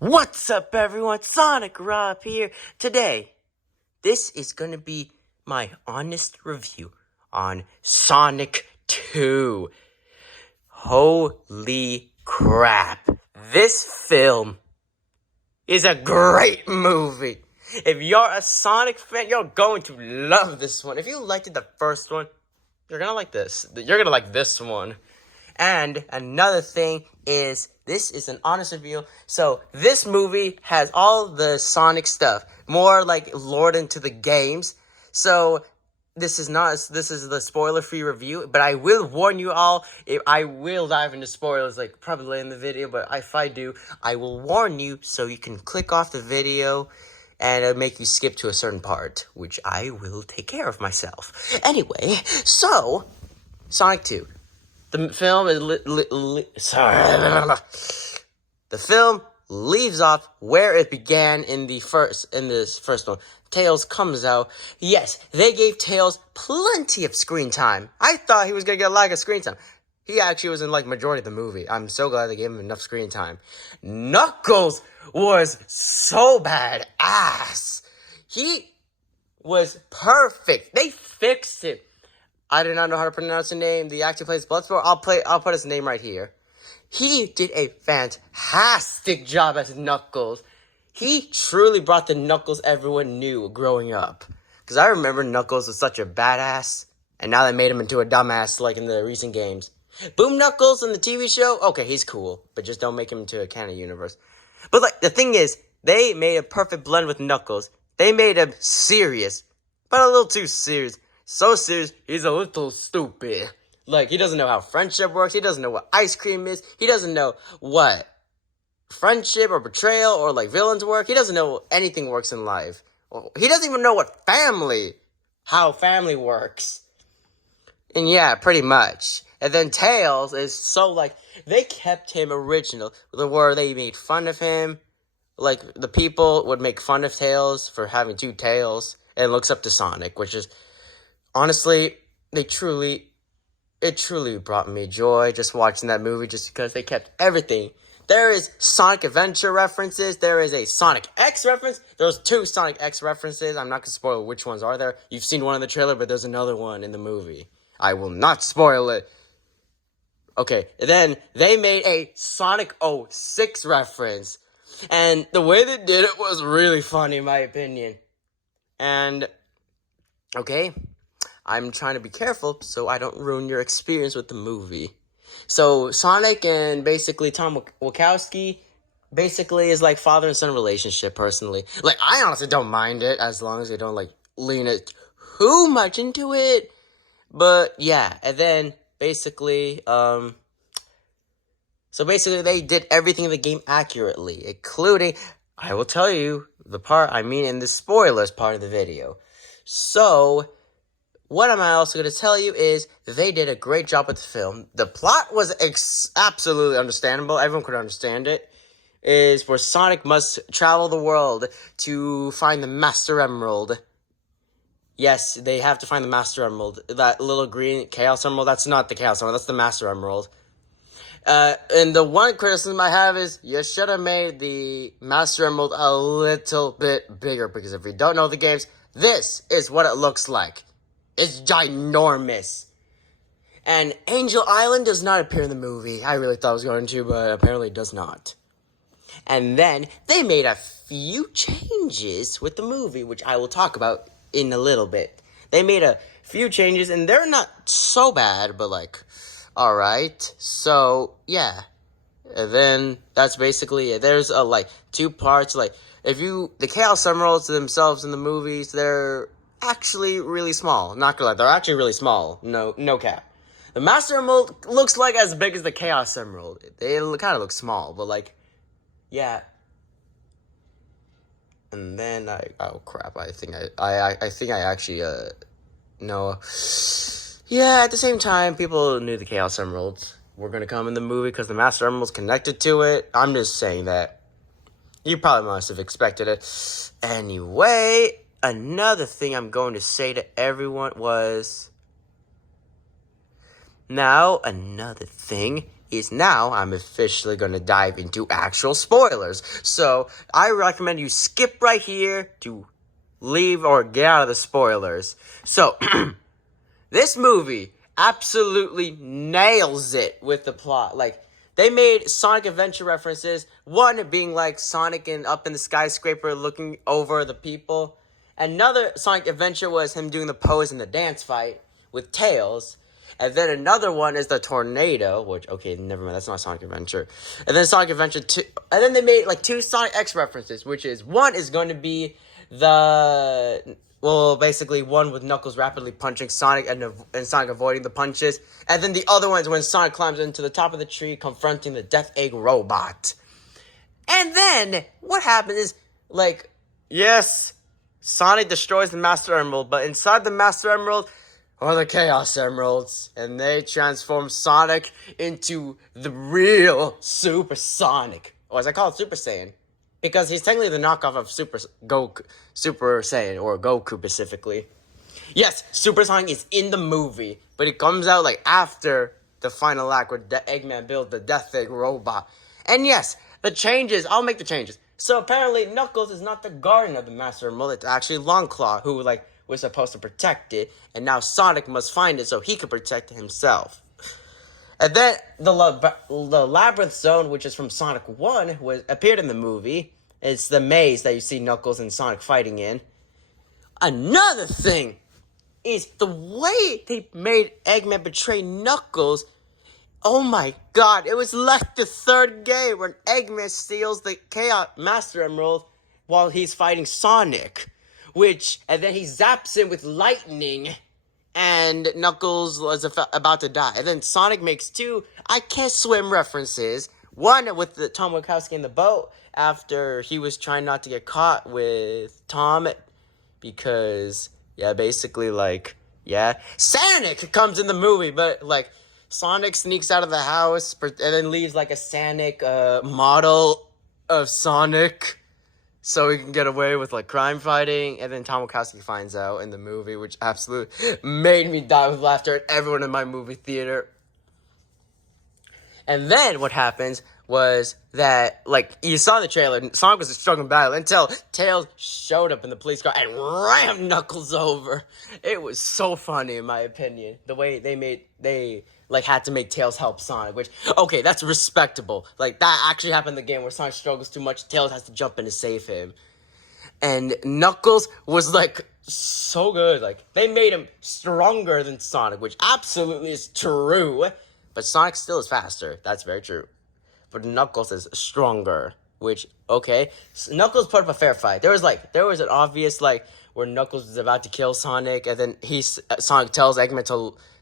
What's up, everyone? Sonic Rob here. Today, this is gonna be my honest review on Sonic 2. Holy crap. This film is a great movie. If you're a Sonic fan, you're going to love this one. If you liked the first one, you're gonna like this. You're gonna like this one. And another thing is, this is an honest review. So this movie has all the Sonic stuff, more like lured into the games. So this is the spoiler-free review, but I will warn you all, I will dive into spoilers like probably later in the video, but if I do, I will warn you so you can click off the video and it'll make you skip to a certain part, which I will take care of myself. Anyway, so Sonic 2. The film is The film leaves off where it began in this first one. Tails comes out. Yes, they gave Tails plenty of screen time. I thought he was gonna get a lot of screen time. He actually was in like majority of the movie. I'm so glad they gave him enough screen time. Knuckles was so bad ass. He was perfect. They fixed it. I do not know how to pronounce the name. The actor plays Bloodsport. I'll put his name right here. He did a fantastic job as Knuckles. He truly brought the Knuckles everyone knew growing up. Because I remember Knuckles was such a badass, and now they made him into a dumbass like in the recent games. Boom Knuckles in the TV show? Okay, he's cool, but just don't make him into a canon universe. But like the thing is, they made a perfect blend with Knuckles. They made him serious, but a little too serious. So serious, he's a little stupid. Like, he doesn't know how friendship works. He doesn't know what ice cream is. He doesn't know what friendship or betrayal or, like, villains work. He doesn't know anything works in life. He doesn't even know how family works. And yeah, pretty much. And then Tails is so, like, they kept him original. Where they made fun of him. Like, the people would make fun of Tails for having two tails. And looks up to Sonic, which is... Honestly, it truly brought me joy just watching that movie just because they kept everything. There is Sonic Adventure references. There is a Sonic X reference. There's two Sonic X references. I'm not going to spoil which ones are there. You've seen one in the trailer, but there's another one in the movie. I will not spoil it. Okay, then they made a Sonic 06 reference. And the way they did it was really funny in my opinion. And, okay... I'm trying to be careful so I don't ruin your experience with the movie. So, Sonic and basically Tom Wachowski basically is like father and son relationship, personally. Like, I honestly don't mind it as long as they don't, like, lean it too much into it. But, yeah, and then basically, so basically they did everything in the game accurately, including, I will tell you the part I mean in the spoilers part of the video. So... what am I also going to tell you is they did a great job with the film. The plot was absolutely understandable. Everyone could understand it. Is where Sonic must travel the world to find the Master Emerald. Yes, they have to find the Master Emerald. That little green Chaos Emerald, that's not the Chaos Emerald, that's the Master Emerald. And the one criticism I have is, you should have made the Master Emerald a little bit bigger. Because if you don't know the games, this is what it looks like. It's ginormous. And Angel Island does not appear in the movie. I really thought it was going to, but apparently it does not. And then they made a few changes with the movie, which I will talk about in a little bit. They made a few changes, and they're not so bad, but like, alright. So, yeah. And then that's basically it. There's like two parts. Like, the Chaos Emeralds themselves in the movies, they're actually really small. Not gonna lie, they're actually really small. No cap. The Master Emerald looks like as big as the Chaos Emerald. They kind of look small, but like, yeah. And then oh crap! I think I actually no. Yeah, at the same time, people knew the Chaos Emeralds were gonna come in the movie because the Master Emerald's connected to it. I'm just saying that. You probably must have expected it. Anyway. Another thing I'm going to say to everyone was... Now, another thing is now I'm officially going to dive into actual spoilers. So I recommend you skip right here to leave or get out of the spoilers. So this movie absolutely nails it with the plot. Like, they made Sonic Adventure references. One being like Sonic up in the skyscraper looking over the people. Another Sonic Adventure was him doing the pose in the dance fight with Tails. And then another one is the tornado, which, okay, never mind, that's not Sonic Adventure. And then Sonic Adventure 2, and then they made like 2 Sonic X references, which is, one is going to be basically one with Knuckles rapidly punching Sonic and Sonic avoiding the punches. And then the other one is when Sonic climbs into the top of the tree, confronting the Death Egg robot. And then, what happens is, like, yes, Sonic destroys the Master Emerald, but inside the Master Emerald are the Chaos Emeralds, and they transform Sonic into the real Super Sonic. Or as I call it, Super Saiyan. Because he's technically the knockoff of Super Saiyan, or Goku specifically. Yes, Super Sonic is in the movie, but it comes out like after the final act where Eggman builds the Death Egg robot. And yes, the changes, I'll make the changes. So apparently Knuckles is not the guardian of the Master Emerald, it's actually Longclaw, who was supposed to protect it, and now Sonic must find it so he can protect it himself. And then the Labyrinth Zone, which is from Sonic 1, appeared in the movie. It's the maze that you see Knuckles and Sonic fighting in. Another thing is the way they made Eggman betray Knuckles. Oh my god, it was like the third game when Eggman steals the Chaos Master Emerald while he's fighting Sonic. And then he zaps him with lightning, and Knuckles was about to die. And then Sonic makes 2 I Can't Swim references. One with the Tom Wachowski in the boat after he was trying not to get caught with Tom. Because, basically, Sonic comes in the movie, but, Sonic sneaks out of the house and then leaves, a Sonic model of Sonic so he can get away with, crime fighting. And then Tom Wachowski finds out in the movie, which absolutely made me die with laughter at everyone in my movie theater. And then what happens was that, you saw in the trailer, Sonic was a struggling battle until Tails showed up in the police car and rammed Knuckles over. It was so funny, in my opinion. The way they had to make Tails help Sonic, which, okay, that's respectable. That actually happened in the game where Sonic struggles too much, Tails has to jump in to save him. And Knuckles was, so good. They made him stronger than Sonic, which absolutely is true. But Sonic still is faster. That's very true. But Knuckles is stronger, which, okay. Knuckles put up a fair fight. There was an obvious, where Knuckles was about to kill Sonic, and then Sonic tells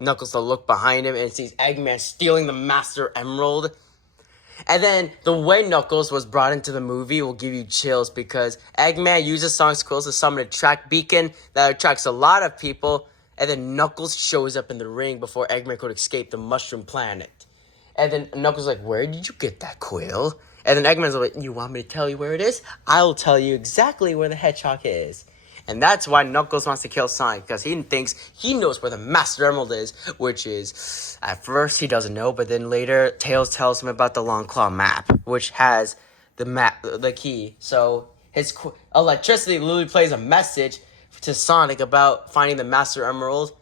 Knuckles to look behind him, and sees Eggman stealing the Master Emerald. And then the way Knuckles was brought into the movie will give you chills, because Eggman uses Sonic's quills to summon a track beacon that attracts a lot of people. And then Knuckles shows up in the ring before Eggman could escape the Mushroom Planet. And then Knuckles is like, where did you get that quill? And then Eggman's like, you want me to tell you where it is? I'll tell you exactly where the hedgehog is. And that's why Knuckles wants to kill Sonic, because he thinks he knows where the Master Emerald is, which is, at first he doesn't know, but then later Tails tells him about the Long Claw map, which has the key. So his electricity literally plays a message to Sonic about finding the Master Emerald.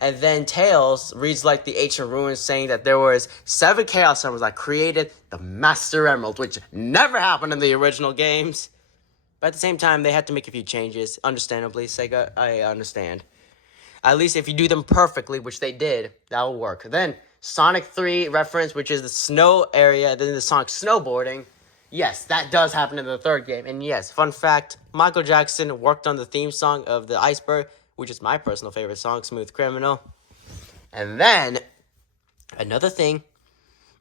And then Tails reads the ancient ruins saying that there was 7 Chaos Emeralds that created the Master Emerald, which never happened in the original games. But at the same time, they had to make a few changes. Understandably, Sega, I understand. At least if you do them perfectly, which they did, that will work. Then, Sonic 3 reference, which is the snow area, then the Sonic snowboarding. Yes, that does happen in the third game. And yes, fun fact, Michael Jackson worked on the theme song of the Iceberg, which is my personal favorite song, Smooth Criminal. And then, another thing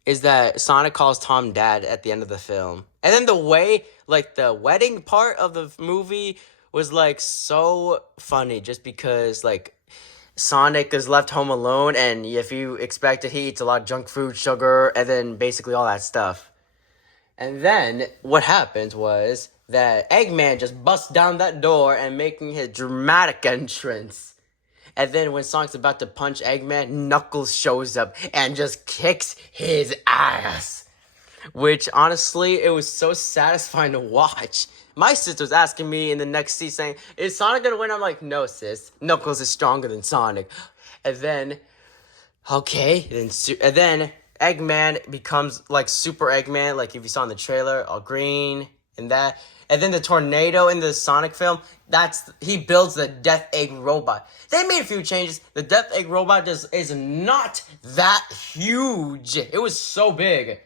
is that Sonic calls Tom Dad at the end of the film. And then the way, the wedding part of the movie was, so funny, just because, Sonic is left home alone, and if you expect it, he eats a lot of junk food, sugar, and then basically all that stuff. And then, what happened was that Eggman just busts down that door and making his dramatic entrance. And then when Sonic's about to punch Eggman, Knuckles shows up and just kicks his ass. Which, honestly, it was so satisfying to watch. My sister was asking me in the next scene saying, is Sonic gonna win? I'm like, no, sis. Knuckles is stronger than Sonic. And then, okay, and then Eggman becomes like Super Eggman, like if you saw in the trailer, all green and that. And then the tornado in the Sonic film, he builds the Death Egg robot. They made a few changes. The Death Egg robot is not that huge. It was so big.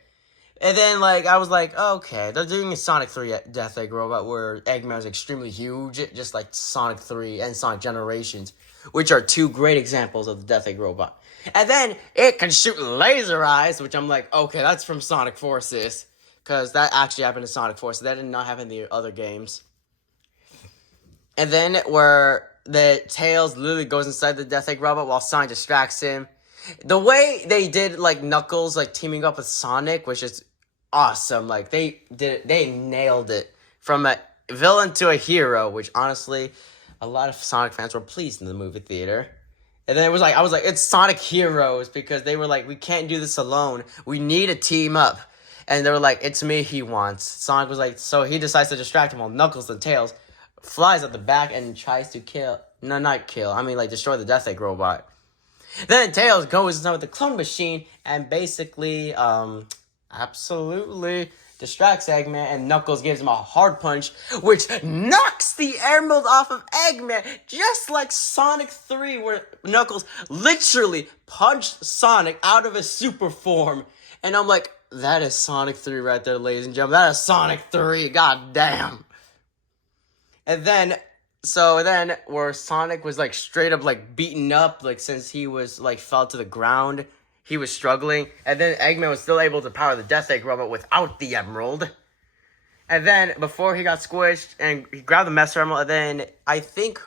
And then, like, I was like, okay, they're doing a Sonic 3 Death Egg robot where Eggman is extremely huge, just like Sonic 3 and Sonic Generations, which are two great examples of the Death Egg robot. And then it can shoot laser eyes, which I'm like, okay, that's from Sonic Forces, because that actually happened in Sonic Forces. That did not happen in the other games. And then where the Tails literally goes inside the Death Egg robot while Sonic distracts him. The way they did, like, Knuckles, like, teaming up with Sonic, which is awesome. Like, they nailed it. From a villain to a hero, which, honestly, a lot of Sonic fans were pleased in the movie theater. And then I was like, it's Sonic Heroes, because they were like, we can't do this alone. We need a team up. And they were like, it's me he wants. Sonic was like, so he decides to distract him while Knuckles and Tails flies at the back and tries to destroy the Death Egg robot. Then Tails goes inside with the clone machine and basically, absolutely distracts Eggman, and Knuckles gives him a hard punch, which knocks the emerald off of Eggman, just like Sonic 3, where Knuckles literally punched Sonic out of his super form. And I'm like, that is Sonic 3 right there, ladies and gentlemen. That is Sonic 3, god damn. And then, where Sonic was, like, straight up, like, beaten up, like, since he was, like, fell to the ground, he was struggling. And then Eggman was still able to power the Death Egg robot without the emerald. And then, before he got squished, and he grabbed the Master Emerald, and then, I think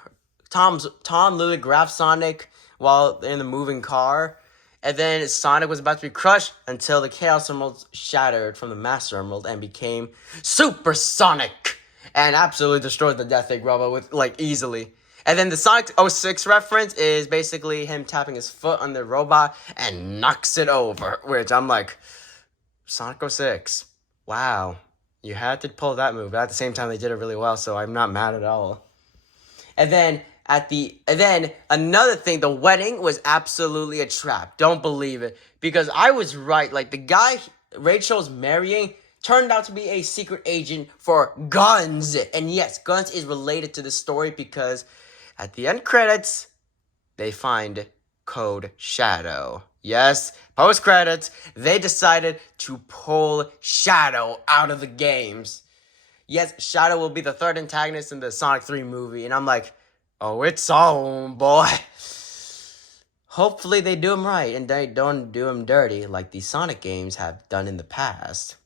Tom literally grabbed Sonic while in the moving car. And then Sonic was about to be crushed until the Chaos Emerald shattered from the Master Emerald and became Super Sonic. And absolutely destroyed the Death Egg robot with, like, easily. And then the Sonic 06 reference is basically him tapping his foot on the robot and knocks it over. Which I'm like, Sonic 06. Wow. You had to pull that move. But at the same time, they did it really well, so I'm not mad at all. And then another thing, the wedding was absolutely a trap. Don't believe it. Because I was right. Like, the guy Rachel's marrying turned out to be a secret agent for Guns. And yes, Guns is related to this story because at the end credits, they find Code Shadow. Yes, post credits, they decided to pull Shadow out of the games. Yes, Shadow will be the third antagonist in the Sonic 3 movie. And I'm like, oh, it's on, boy. Hopefully they do him right and they don't do him dirty like the Sonic games have done in the past.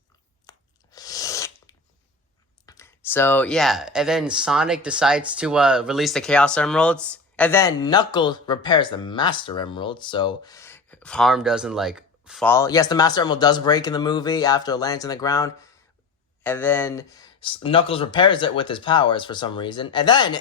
So, yeah, and then Sonic decides to release the Chaos Emeralds, and then Knuckles repairs the Master Emerald, so harm doesn't, like, fall. Yes, the Master Emerald does break in the movie after it lands on the ground, and then Knuckles repairs it with his powers for some reason, and then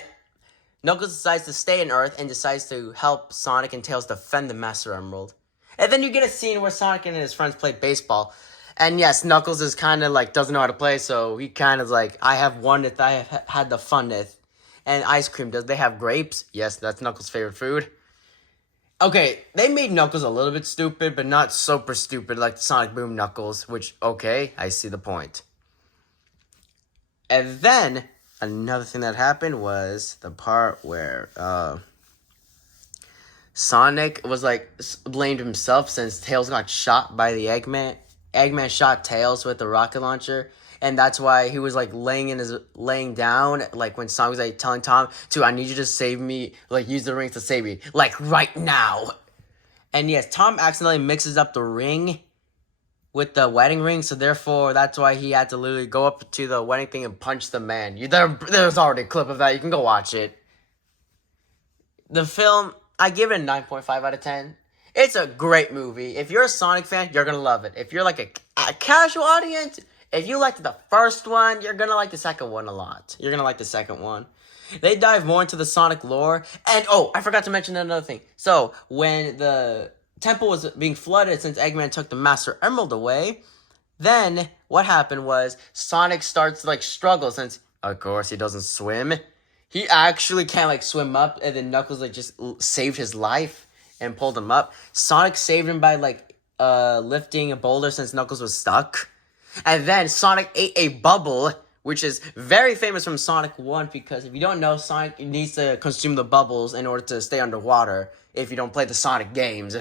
Knuckles decides to stay on Earth and decides to help Sonic and Tails defend the Master Emerald. And then you get a scene where Sonic and his friends play baseball. And yes, Knuckles is kind of like, doesn't know how to play, so he kind of like, I have won it, I have had the funneth. And ice cream, does they have grapes? Yes, that's Knuckles' favorite food. Okay, they made Knuckles a little bit stupid, but not super stupid like Sonic Boom Knuckles, which, okay, I see the point. And then, another thing that happened was the part where, Sonic was like, blamed himself since Tails got shot by the Eggman. Eggman shot Tails with the rocket launcher, and that's why he was like laying down, like when Sonic was like telling Tom I need you to save me, like use the rings to save me, like right now. And yes, Tom accidentally mixes up the ring with the wedding ring, so therefore that's why he had to literally go up to the wedding thing and punch the man. There's already a clip of that, you can go watch it. The film, I give it a 9.5 out of 10. It's a great movie. If you're a Sonic fan, you're going to love it. If you're like a casual audience, If you liked the first one, you're gonna like the second one a lot. You're gonna like the second one. They dive more into the Sonic lore. And, oh, I forgot to mention another thing. So, when the temple was being flooded since Eggman took the Master Emerald away, then what happened was Sonic starts to, struggle since, of course, he doesn't swim. He actually can't, swim up, and then Knuckles, just saved his life and pulled him up. Sonic saved him by, lifting a boulder since Knuckles was stuck. And then Sonic ate a bubble, which is very famous from Sonic 1, because if you don't know, Sonic needs to consume the bubbles in order to stay underwater if you don't play the Sonic games.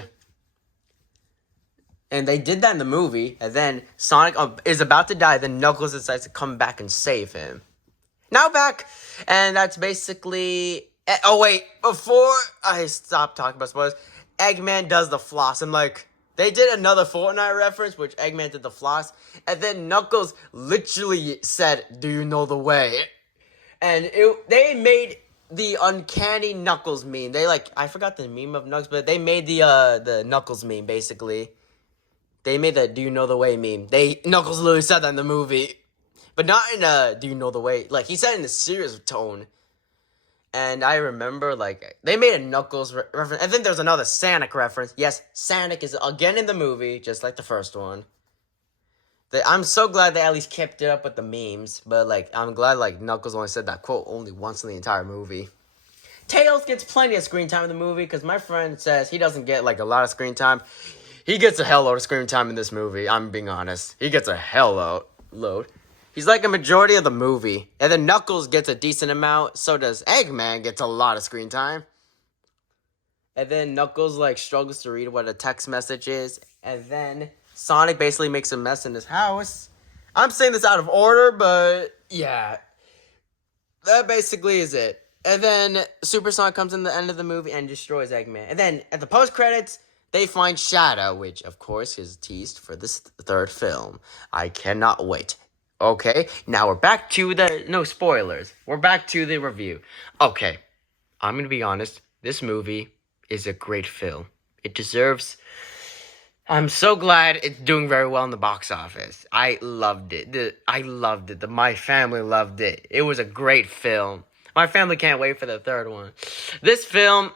And they did that in the movie, and then Sonic is about to die, then Knuckles decides to come back and save him. Now back, and that's basically... Oh, wait, before I stop talking about spoilers, Eggman does the floss. I'm like, they did another Fortnite reference, which Eggman did the floss, and then Knuckles literally said, "Do you know the way?" And they made the Uncanny Knuckles meme. I forgot the meme of Knuckles, but they made the Knuckles meme, basically. They made the "Do you know the way" meme. Knuckles literally said that in the movie. But not in a "Do you know the way?" He said it in a serious tone. And I remember, they made a Knuckles reference. I think there's another Sonic reference. Yes, Sonic is again in the movie, just like the first one. I'm so glad they at least kept it up with the memes. But, I'm glad, Knuckles only said that quote only once in the entire movie. Tails gets plenty of screen time in the movie, because my friend says he doesn't get, a lot of screen time. He gets a hell load of screen time in this movie, I'm being honest. He gets a hell load. He's a majority of the movie. And then Knuckles gets a decent amount. So does Eggman gets a lot of screen time. And then Knuckles, struggles to read what a text message is. And then Sonic basically makes a mess in his house. I'm saying this out of order, but yeah. That basically is it. And then Super Sonic comes in the end of the movie and destroys Eggman. And then at the post-credits, they find Shadow, which, of course, is teased for this third film. I cannot wait. Okay, now we're back to no spoilers. We're back to the review. Okay, I'm going to be honest. This movie is a great film. It deserves... I'm so glad it's doing very well in the box office. I loved it. My family loved it. It was a great film. My family can't wait for the third one. This film,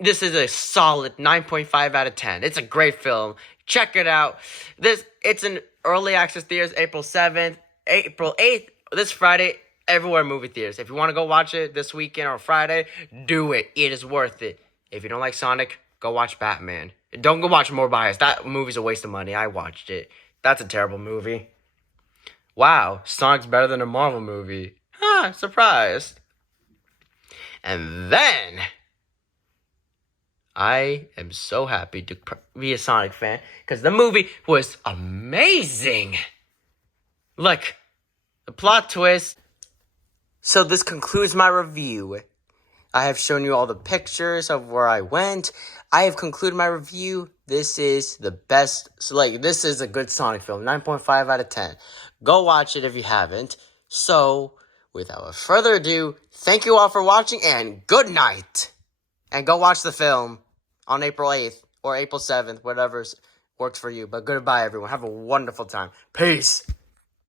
this is a solid 9.5 out of 10. It's a great film. Check it out. It's in early access theaters April 7th. April 8th, this Friday, everywhere in movie theaters. If you want to go watch it this weekend or Friday, do it. It is worth it. If you don't like Sonic, go watch Batman. Don't go watch Morbius. That movie's a waste of money. I watched it. That's a terrible movie. Wow, Sonic's better than a Marvel movie. Huh, surprised. And then, I am so happy to be a Sonic fan, because the movie was amazing. The plot twist. So this concludes my review. I have shown you all the pictures of where I went. I have concluded my review. This is the best. So, this is a good Sonic film. 9.5 out of 10. Go watch it if you haven't. So, without further ado, thank you all for watching, and good night. And go watch the film on April 8th or April 7th, whatever works for you. But goodbye, everyone. Have a wonderful time. Peace.